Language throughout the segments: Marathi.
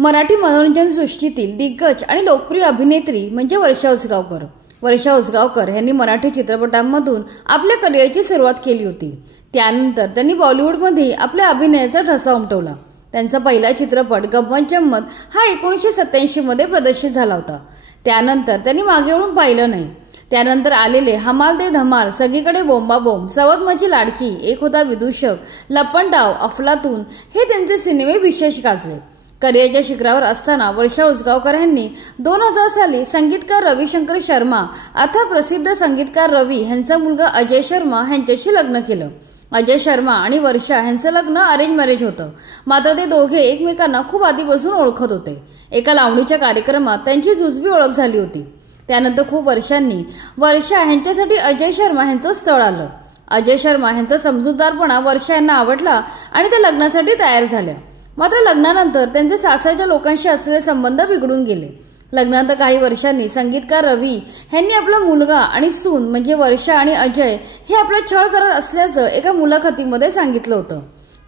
मराठी मनोरंजन सृष्टीतील दिग्गज आणि लोकप्रिय अभिनेत्री म्हणजे वर्षा उसगावकर। वर्षा उसगावकर यांनी मराठी चित्रपटांमधून आपल्या करिअरची सुरुवात केली होती। त्यानंतर त्यांनी बॉलिवूडमध्ये आपल्या अभिनयाचा ठसा उमटवला। त्यांचा पहिला चित्रपट गंमत जम्मत हा 1987 मध्ये प्रदर्शित झाला होता। त्यानंतर त्यांनी मागे वळून पाहिलं नाही। त्यानंतर आलेले हमाल दे धमाल, सगळीकडे बोंबाबोंब, सवत माझी लाडकी, एक होता विदूषक, लपंडाव, अफलातून हे त्यांचे सिनेमे विशेष गाजले। करिअरच्या शिखरावर असताना वर्षा उसगावकर यांनी 2000 साली संगीतकार रविशंकर शर्मा अर्थात प्रसिद्ध संगीतकार रवी यांचा मुलगा अजय शर्मा यांच्याशी लग्न केलं। अजय शर्मा आणि वर्षा यांचं लग्न अरेंज मॅरेज होतं, मात्र ते दोघे एकमेकांना खूप आधीपासून ओळखत होते। एका लावणीच्या कार्यक्रमात त्यांची जुजबी ओळख झाली होती। त्यानंतर खूप वर्षांनी वर्षा यांच्यासाठी अजय शर्मा यांचं स्थळ आलं। अजय शर्मा यांचा समजूतदारपणा वर्षा यांना आवडला आणि ते लग्नासाठी तयार झाल्या। मात्र लग्नानंतर त्यांचे सासरच्या लोकांशी असलेले संबंध बिघडून गेले। लग्नानंतर काही वर्षांनी संगीतकार रवी यांनी आपला मुलगा आणि सून म्हणजे वर्षा आणि अजय हे आपला छळ करत असल्याचं एका मुलाखतीमध्ये सांगितलं होतं।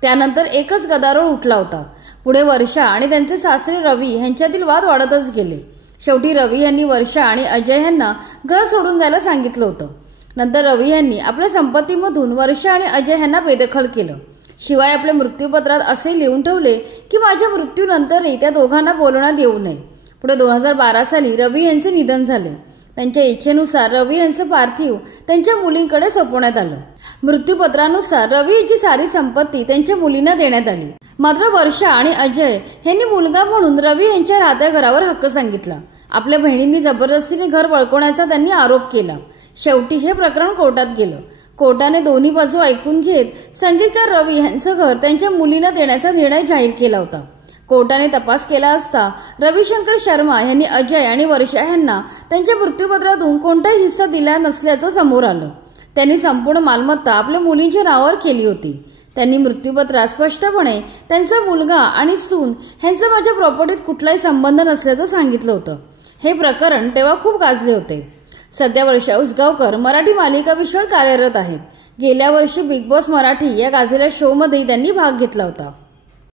त्यानंतर एकच गदारोळ उठला होता। पुढे वर्षा आणि त्यांचे सासरे रवी यांच्यातील वाद वाढतच गेले। शेवटी रवी यांनी वर्षा आणि अजय यांना घर सोडून जायला सांगितलं होतं। नंतर रवी यांनी आपल्या संपत्तीमधून वर्षा आणि अजय यांना बेदखल केलं। शिवाय आपल्या मृत्यूपत्रात असे लिहून ठेवले की माझ्या मृत्यूनंतरही त्या दोघांना बोलण्यात येऊ नये। पुढे 2012 साली रवी यांचे निधन झाले। त्यांच्या इच्छेनुसार रवी यांचं पार्थिव त्यांच्या मुलींकडे सोपवण्यात आलं। मृत्यूपत्रानुसार रवी यांची सारी संपत्ती त्यांच्या मुलींना देण्यात आली। मात्र वर्षा आणि अजय यांनी मुलगा म्हणून रवी यांच्या राहत्या घरावर हक्क सांगितला। आपल्या बहिणींनी जबरदस्तीने घर बळकवण्याचा त्यांनी आरोप केला। शेवटी हे प्रकरण कोर्टात गेलं। कोर्टाने दोन्ही बाजू ऐकून घेत संगीतकार रवी यांचं घर त्यांच्या मुलींना देण्याचा निर्णय जाहीर केला होता। कोर्टाने तपास केला असता रविशंकर शर्मा यांनी अजय आणि वर्षा यांना त्यांच्या मृत्यूपत्रातून कोणताही हिस्सा दिला नसल्याचं समोर आलं। त्यांनी संपूर्ण मालमत्ता आपल्या मुलींच्या नावावर केली होती। त्यांनी मृत्यूपत्रात स्पष्टपणे त्यांचा मुलगा आणि सून यांचा माझ्या प्रॉपर्टीत कुठलाही संबंध नसल्याचं सांगितलं होतं। हे प्रकरण तेव्हा खूप गाजले होते। सध्या वर्षा उसगावकर मराठी मालिका विश्वात कार्यरत आहेत। गेल्या वर्षी बिग बॉस मराठी या गाजलेल्या शो मध्ये त्यांनी भाग घेतला होता।